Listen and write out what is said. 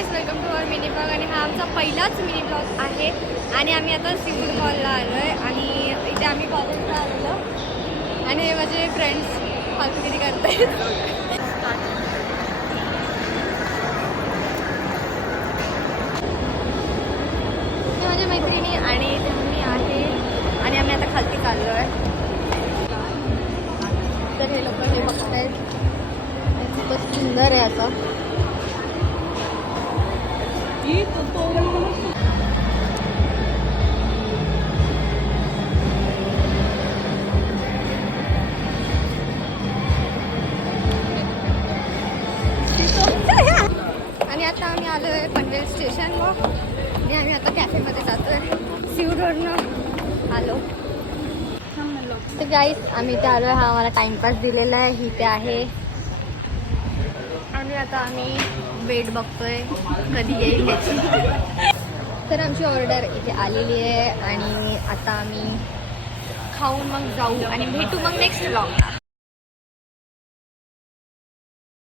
Guys, welcome to our mini vlog. आणि हा आमचा पहिलाच मिनी ब्लॉग आहे. आणि आम्ही आता सीफूड मॉलला आलो आहे आणि इथे आम्ही कॉलेजला आलेलो आणि हे माझे फ्रेंड्स फालतूगिरी करतायत. हे माझ्या मैत्रिणी आणि इथे मी आहे आणि आम्ही आता खालती चाललो आहे. तर हे लोक हे बघतायत, खूपच सुंदर आहे असं. आणि आता आम्ही आलो आहे पनवेल स्टेशनवर आणि आम्ही आता कॅफेमध्ये जातो आहे. सीवूडवरनं आलो. तर गाईस, आम्ही इथे आलो आहे. हा आम्हाला टाइमपास दिलेला आहे. इथे आहे आणि आता आम्ही वेट बघतोय कधी येईल याची. तर आमची ऑर्डर इथे आलेली आहे आणि आता आम्ही खाऊन मग जाऊ आणि भेटू मग नेक्स्ट ब्लॉगला.